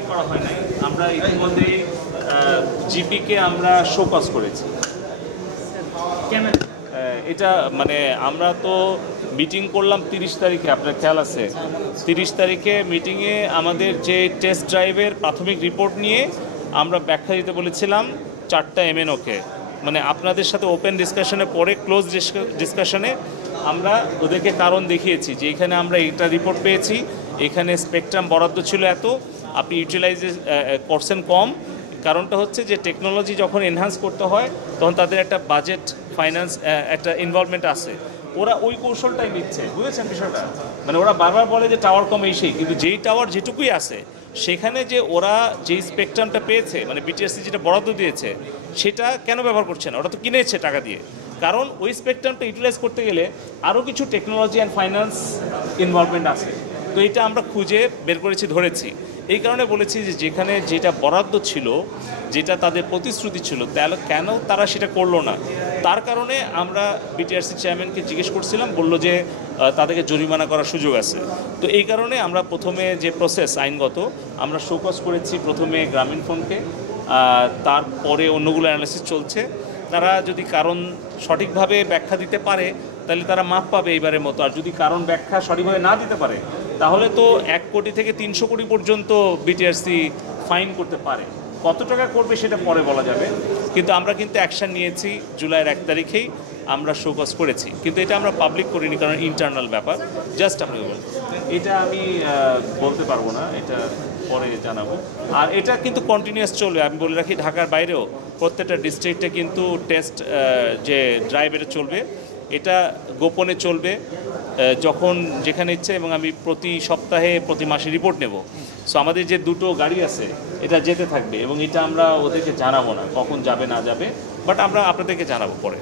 করা হয় নাই। আমরা ইতিমধ্যে জিপিকে আমরা শোকজ করেছি। এটা মানে আমরা তো মিটিং করলাম 30 তারিখে, আপনার খেয়াল আছে? 30 তারিখে মিটিংয়ে আমাদের যে টেস্ট ড্রাইভের প্রাথমিক রিপোর্ট নিয়ে আমরা ব্যাখ্যা দিতে বলেছিলাম 4টা এমএনওকে। মানে আপনাদের সাথে ওপেন ডিসকাশনে পরে ক্লোজ ডিসকাশনে আমরা ওদেরকে কারণ দেখিয়েছি যে এখানে আমরা এটা রিপোর্ট পেয়েছি, এখানে স্পেকট্রাম বরাদ্দ ছিল এত, আপনি ইউটিলাইজ করছেন কম। কারণটা হচ্ছে যে টেকনোলজি যখন এনহান্স করতে হয় তখন তাদের একটা বাজেট ফাইন্যান্স একটা ইনভলভমেন্ট আছে, ওরা ওই কৌশলটাই নিচ্ছে। বুঝেছেন বিষয়টা? মানে ওরা বারবার বলে যে টাওয়ার কম এই সেই, কিন্তু যেই টাওয়ার যেটুকুই আছে সেখানে যে ওরা যেই স্পেকট্রামটা পেয়েছে, মানে বিটিআরসি যেটা বরাদ্দ দিয়েছে সেটা কেন ব্যবহার করছে না? ওরা তো কিনেছে টাকা দিয়ে। কারণ ওই স্পেকট্রামটা ইউটিলাইজ করতে গেলে আরও কিছু টেকনোলজি অ্যান্ড ফাইন্যান্স ইনভলভমেন্ট আছে। তো এটা আমরা খুঁজে বের করেছি, ধরেছি। এই কারণে বলেছি যে যেখানে যেটা বরাদ্দ ছিল, যেটা তাদের প্রতিশ্রুতি ছিল, তাহলে কেন তারা সেটা করলো না? তার কারণে আমরা বিটিআরসি চেয়ারম্যানকে জিজ্ঞেস করছিলাম, বললো যে তাদেরকে জরিমানা করার সুযোগ আছে। তো এই কারণে আমরা প্রথমে যে প্রসেস আইনগত, আমরা শোকজ করেছি প্রথমে গ্রামীণ ফোনকে, তারপরে অন্যগুলো অ্যানালিসিস চলছে। তারা যদি কারণ সঠিকভাবে ব্যাখ্যা দিতে পারে তাহলে তারা মাফ পাবে এইবারের মতো। আর যদি কারণ ব্যাখ্যা সঠিকভাবে না দিতে পারে তাহলে তো 1 কোটি থেকে 300 কোটি পর্যন্ত বিটিআরসি ফাইন করতে পারে। কত টাকা করবে সেটা পরে বলা যাবে, কিন্তু আমরা কিন্তু অ্যাকশান নিয়েছি। জুলাইয়ের 1 তারিখেই আমরা শোকজ করেছি, কিন্তু এটা আমরা পাবলিক করিনি, কারণ ইন্টারনাল ব্যাপার। জাস্ট আপনাকে বলছি, এটা আমি বলতে পারবো না, এটা পরে জানাবো। আর এটা কিন্তু কন্টিনিউয়াস চলবে। আমি বলে রাখি, ঢাকার বাইরেও প্রত্যেকটা ডিস্ট্রিক্টে কিন্তু টেস্ট যে ড্রাইভ এটা চলবে, এটা গোপনে চলবে যখন যেখানে ইচ্ছে, এবং আমি প্রতি সপ্তাহে প্রতি মাসে রিপোর্ট নেব। সো আমাদের যে 2টো গাড়ি আছে এটা যেতে থাকবে, এবং এটা আমরা ওদেরকে জানাবো না কখন যাবে না যাবে, বাট আমরা আপনাদেরকে জানাবো পরে।